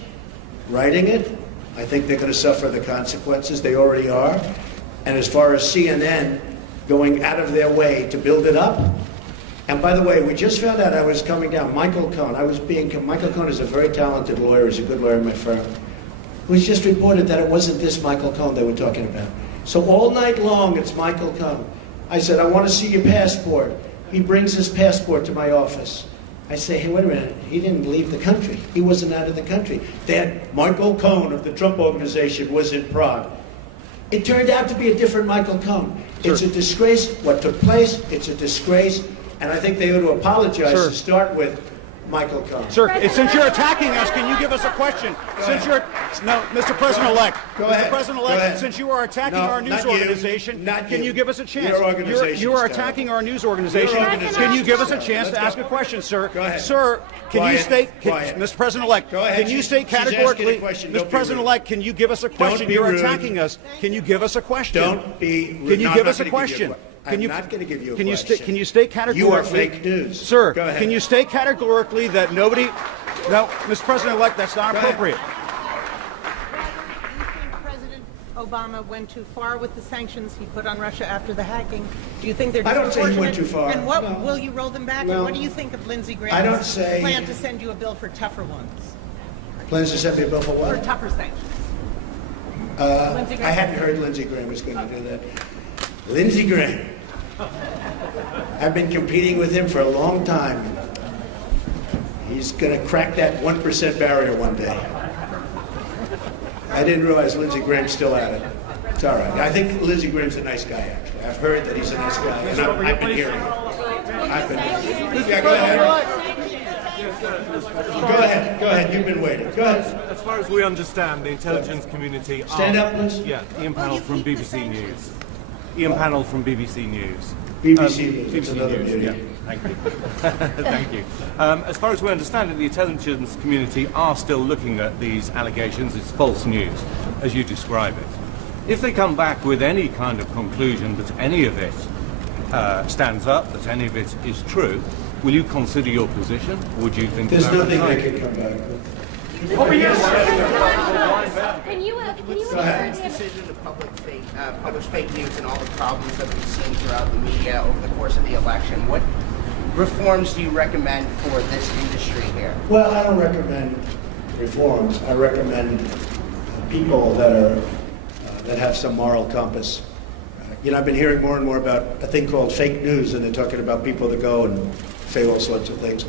writing it, I think they're going to suffer the consequences. They already are. And as far as CNN going out of their way to build it up, and by the way, we just found out I was coming down. Michael Cohen, Michael Cohen is a very talented lawyer. He's a good lawyer in my firm. It was just reported that it wasn't this Michael Cohen they were talking about. So all night long, it's Michael Cohen. I said, I want to see your passport. He brings his passport to my office. I say, hey, wait a minute. He didn't leave the country. He wasn't out of the country. That Michael Cohen of the Trump Organization was in Prague. It turned out to be a different Michael Cohen. It's a disgrace what took place. It's a disgrace. And I think they ought to apologize to start with Michael Cohen. Sir, since you're attacking us, can you give us a question? Mr. President-elect. Go ahead. Mr. President-elect, since you are attacking our news organization, can you give us a chance? Your organization. You are attacking our news organization. Can you give us a chance to ask a question, sir? Go ahead. Sir, can you state, Mr. President-elect, Go ahead. can you state categorically, Mr. President-elect, can you give us a question? You're attacking us. Can you give us a question? Don't be rude. Can you give us a question? I'm not going to give you a question. Can you state categorically? You are fake news. Sir, Go ahead. can you state categorically that nobody... No, Mr. President-elect, that's not appropriate. President Obama went too far with the sanctions he put on Russia after the hacking? Do you think they're I don't say he disproportionate? went too far. And what No. will you roll them back? No. And what do you think of Lindsey I don't Graham's say- plan to send you a bill for tougher ones? Plans to send me a bill for For what? tougher sanctions. I hadn't heard Lindsey Graham was going to do that. Lindsey Graham. I've been competing with him for a long time. He's going to crack that 1% barrier one day. I didn't realize Lindsey Graham's still at it. It's all right. I think Lindsey Graham's a nice guy, actually. I've heard that he's a nice guy, and I've been hearing it. Yeah, go ahead. Go ahead. You've been waiting. Go ahead. As far as we understand, the intelligence community... Stand up, please. Yeah, Ian Panel from BBC News. Ian Panel from BBC News. BBC News. It's BBC another News, beauty. yeah. Thank you. Thank you. As far as we understand it, the intelligence community are still looking at these allegations. It's false news, as you describe it. If they come back with any kind of conclusion that any of it stands up, that any of it is true, will you consider your position? Would you think There's that nothing right? they can come back with. Over here. Can you This decision to publish fake news and all the problems that we've seen throughout the media over the course of the election, what reforms do you recommend for this industry here? Well, I don't recommend reforms. I recommend people that have some moral compass. I've been hearing more and more about a thing called fake news, and they're talking about people that go and say all sorts of things.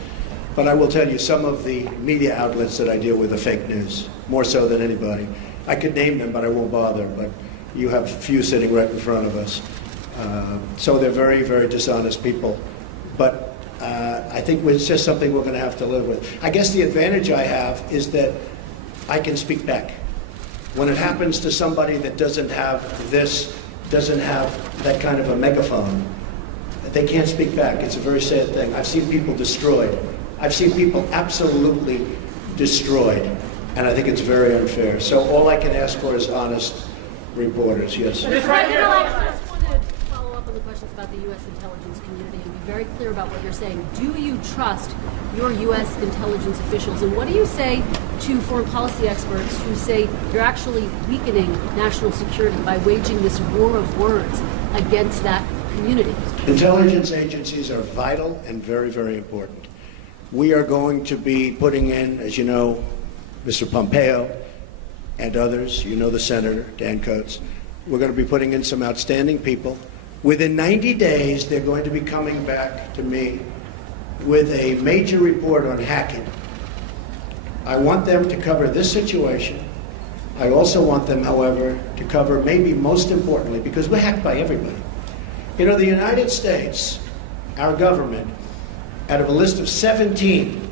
But I will tell you, some of the media outlets that I deal with are fake news, more so than anybody. I could name them, but I won't bother. But you have a few sitting right in front of us. So they're very, very dishonest people. But I think it's just something we're going to have to live with. I guess the advantage I have is that I can speak back. When it happens to somebody that doesn't have that kind of a megaphone, they can't speak back. It's a very sad thing. I've seen people destroyed. I've seen people absolutely destroyed. And I think it's very unfair. So all I can ask for is honest reporters. Yes. President-elect, I just want to follow up on the questions about the U.S. intelligence community and be very clear about what you're saying. Do you trust your U.S. intelligence officials? And what do you say to foreign policy experts who say you're actually weakening national security by waging this war of words against that community? Intelligence agencies are vital and very, very important. We are going to be putting in, as you know, Mr. Pompeo and others, you know the Senator, Dan Coates. We're going to be putting in some outstanding people. Within 90 days, they're going to be coming back to me with a major report on hacking. I want them to cover this situation. I also want them, however, to cover maybe most importantly, because we're hacked by everybody. You know, the United States, our government, out of a list of 17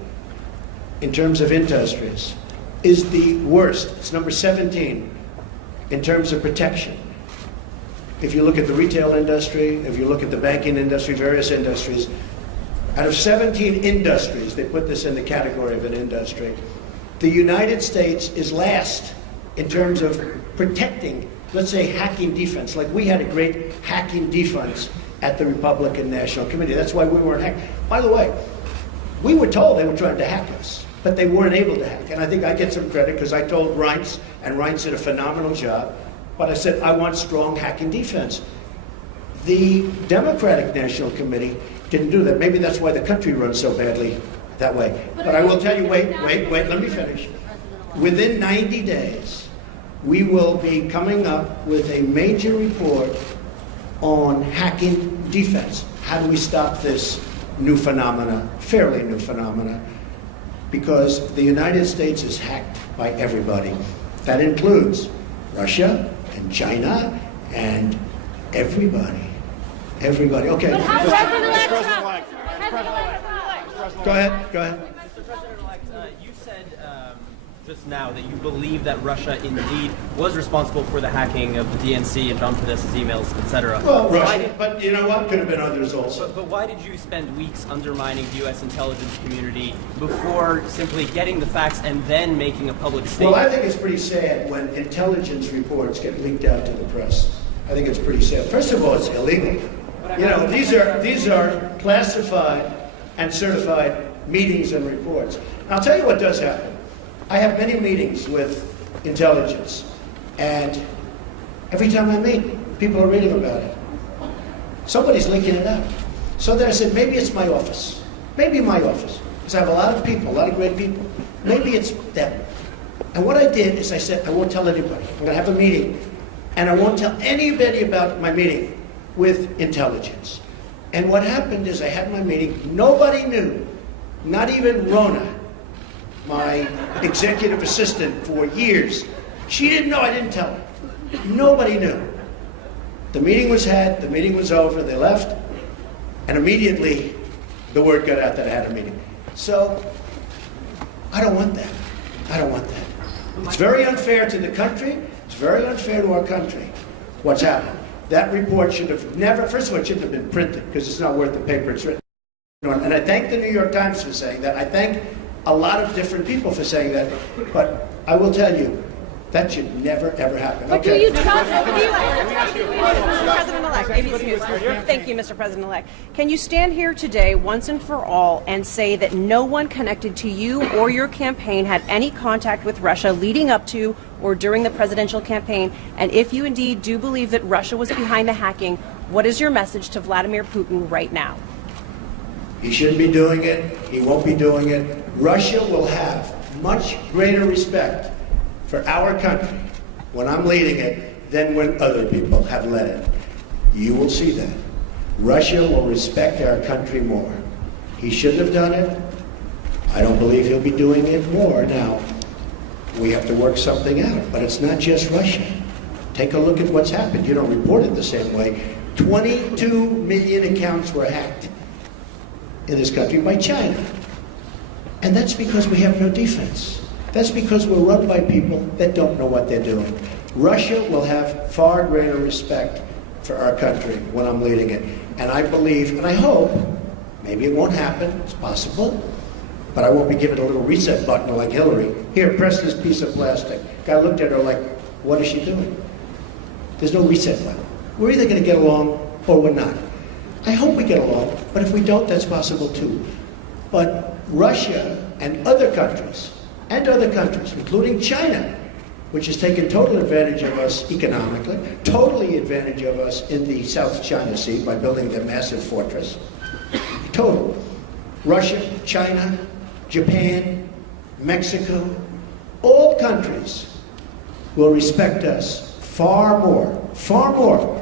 in terms of industries, is the worst. It's number 17 in terms of protection. If you look at the retail industry, if you look at the banking industry, various industries, out of 17 industries, they put this in the category of an industry, the United States is last in terms of protecting, let's say, hacking defense. Like we had a great hacking defense at the Republican National Committee. That's why we weren't hacked. By the way, we were told they were trying to hack us, but they weren't able to hack. And I think I get some credit because I told Reince, and Reince did a phenomenal job, but I said, I want strong hacking defense. The Democratic National Committee didn't do that. Maybe that's why the country runs so badly that way. But I will tell you, wait, let me finish. Within 90 days, we will be coming up with a major report on hacking defense. How do we stop this new phenomena, fairly new phenomena? Because the United States is hacked by everybody. That includes Russia and China and everybody. Everybody. Okay. But how Go ahead. Mr. President-elect, you said just now that you believe that Russia indeed was responsible for the hacking of the DNC and John Podesta's emails, etc. Well, Russia, but you know what? Could have been others also. But why did you spend weeks undermining the U.S. intelligence community before simply getting the facts and then making a public statement? Well, I think it's pretty sad when intelligence reports get leaked out to the press. I think it's pretty sad. First of all, it's illegal. You know, these are classified and certified meetings and reports. I'll tell you what does happen. I have many meetings with intelligence, and every time I meet, people are reading about it. Somebody's leaking it out. So then I said, maybe it's my office. Maybe my office. Because I have a lot of people, a lot of great people. Maybe it's them. And what I did is I said, I won't tell anybody. I'm going to have a meeting, and I won't tell anybody about my meeting with intelligence. And what happened is I had my meeting. Nobody knew, not even Rona, my executive assistant for years. She didn't know, I didn't tell her. Nobody knew. The meeting was had, the meeting was over, they left, and immediately the word got out that I had a meeting. So, I don't want that. I don't want that. It's very unfair to the country, it's very unfair to our country, what's happened. That report should have never, first of all, it shouldn't have been printed, because it's not worth the paper it's written on. And I thank the New York Times for saying that. I thank a lot of different people for saying that, but I will tell you, that should never, ever happen. But okay. do you trust Mr. President-elect, ABC News. Thank you, Mr. President-elect. Can you stand here today, once and for all, and say that no one connected to you or your campaign had any contact with Russia leading up to or during the presidential campaign? And if you indeed do believe that Russia was behind the hacking, what is your message to Vladimir Putin right now? He shouldn't be doing it. He won't be doing it. Russia will have much greater respect for our country when I'm leading it than when other people have led it. You will see that. Russia will respect our country more. He shouldn't have done it. I don't believe he'll be doing it more. Now, we have to work something out, but it's not just Russia. Take a look at what's happened. You don't report it the same way. 22 million accounts were hacked in this country by China. And that's because we have no defense. That's because we're run by people that don't know what they're doing. Russia will have far greater respect for our country when I'm leading it. And I believe, and I hope, maybe it won't happen, it's possible, but I won't be given a little reset button like Hillary. Here, press this piece of plastic. Guy looked at her like, what is she doing? There's no reset button. We're either going to get along or we're not. I hope we get along, but if we don't, that's possible too. But Russia and other countries, including China, which has taken total advantage of us economically, totally advantage of us in the South China Sea by building their massive fortress. Total. Russia, China, Japan, Mexico, all countries will respect us far more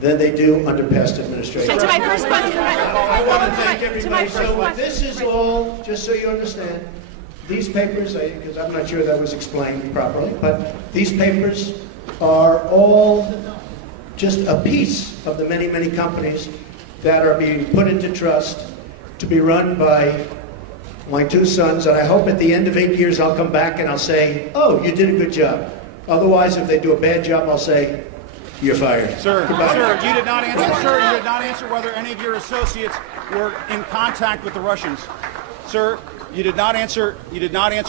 than they do under past administrations. And to my first question, I want to thank everybody. So this is all, just so you understand, these papers, because I'm not sure that was explained properly, but these papers are all just a piece of the many, many companies that are being put into trust to be run by my two sons, and I hope at the end of 8 years I'll come back and I'll say, oh, you did a good job. Otherwise, if they do a bad job, I'll say, you're fired. Sir, you did not answer whether any of your associates were in contact with the Russians. Sir, You did not answer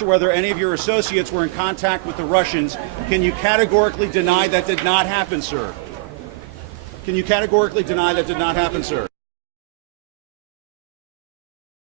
whether any of your associates were in contact with the Russians. Can you categorically deny that did not happen, sir? Can you categorically deny that did not happen, sir?